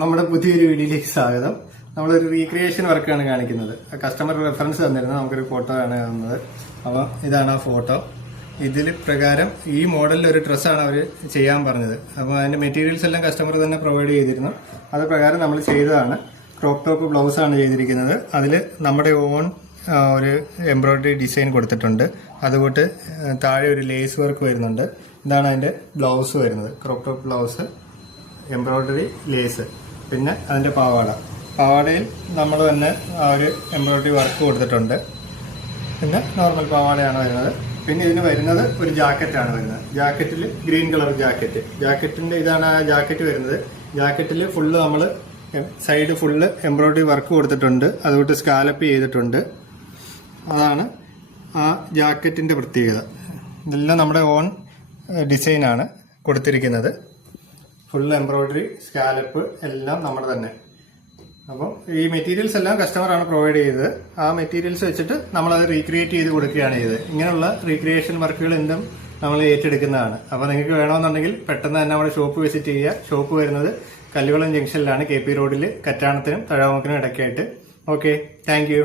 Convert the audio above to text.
നമ്മുടെ പുതിയൊരു വീഡിയോയിലേക്ക് സ്വാഗതം. നമ്മളൊരു റീക്രിയേഷൻ വർക്കാണ് കാണിക്കുന്നത്. കസ്റ്റമർ റെഫറൻസ് തന്നിരുന്നത് നമുക്കൊരു ഫോട്ടോ ആണ് കാണുന്നത്. അപ്പോൾ ഇതാണ് ആ ഫോട്ടോ. ഇതിൽ പ്രകാരം ഈ മോഡലിൽ ഒരു ഡ്രസ്സാണ് അവർ ചെയ്യാൻ പറഞ്ഞത്. അപ്പോൾ അതിന്റെ മെറ്റീരിയൽസ് എല്ലാം കസ്റ്റമർ തന്നെ പ്രൊവൈഡ് ചെയ്തിരുന്നു. അത് പ്രകാരം നമ്മൾ ചെയ്തതാണ്. ക്രോപ്പ് ടോപ്പ് ബ്ലൗസ് ആണ് ചെയ്തിരിക്കുന്നത്. അതിൽ നമ്മുടെ ഓൺ ഒരു എംബ്രോയിഡറി ഡിസൈൻ കൊടുത്തിട്ടുണ്ട്. അതുകൊണ്ട് താഴെ ഒരു ലേസ് വർക്ക് വരുന്നുണ്ട്. ഇതാണ് അതിന്റെ ബ്ലൗസ് വരുന്നത്. Crop top blouse, embroidery lace, പിന്നെ അതിന്റെ പാവാടയിൽ നമ്മൾ തന്നെ ആ ഒരു എംബ്രോയിഡറി വർക്ക് കൊടുത്തിട്ടുണ്ട്. പിന്നെ നോർമൽ പാവാടയാണ് വരുന്നത്. പിന്നെ ഇതിന് വരുന്നത് ഒരു ജാക്കറ്റാണ് വരുന്നത്. ജാക്കറ്റിൽ ഗ്രീൻ കളർ ജാക്കറ്റിന്റെ ഇതാണ് ആ ജാക്കറ്റ് വരുന്നത്. ജാക്കറ്റിൽ ഫുള്ള് നമ്മൾ സൈഡ് ഫുള്ള് എംബ്രോയിഡറി വർക്ക് കൊടുത്തിട്ടുണ്ട്. അതുകൊണ്ട് സ്കാലപ്പ് ചെയ്തിട്ടുണ്ട്. അതാണ് ആ ജാക്കറ്റിന്റെ പ്രത്യേകത. ഇതെല്ലാം നമ്മുടെ ഓൺ ഡിസൈനാണ് കൊടുത്തിരിക്കുന്നത്. ഫുൾ എംബ്രോയിഡറി, സ്കാലപ്പ് എല്ലാം നമ്മൾ തന്നെ. അപ്പം ഈ മെറ്റീരിയൽസ് എല്ലാം കസ്റ്റമറാണ് പ്രൊവൈഡ് ചെയ്തത്. ആ മെറ്റീരിയൽസ് വെച്ചിട്ട് നമ്മളത് റീക്രിയേറ്റ് ചെയ്ത് കൊടുക്കുകയാണ് ചെയ്തത്. ഇങ്ങനെയുള്ള റീക്രിയേഷൻ വർക്കുകൾ എന്തും നമ്മൾ ഏറ്റെടുക്കുന്നതാണ്. അപ്പോൾ നിങ്ങൾക്ക് വേണമെന്നുണ്ടെങ്കിൽ പെട്ടെന്ന് തന്നെ നമ്മുടെ ഷോപ്പ് വിസിറ്റ് ചെയ്യുക. ഷോപ്പ് വരുന്നത് കല്ലുകുളം ജംഗ്ഷനിലാണ്, KP റോഡിൽ, കറ്റാണത്തിനും തഴവമുക്കിനും ഇടയ്ക്കായിട്ട്. Okay, thank U.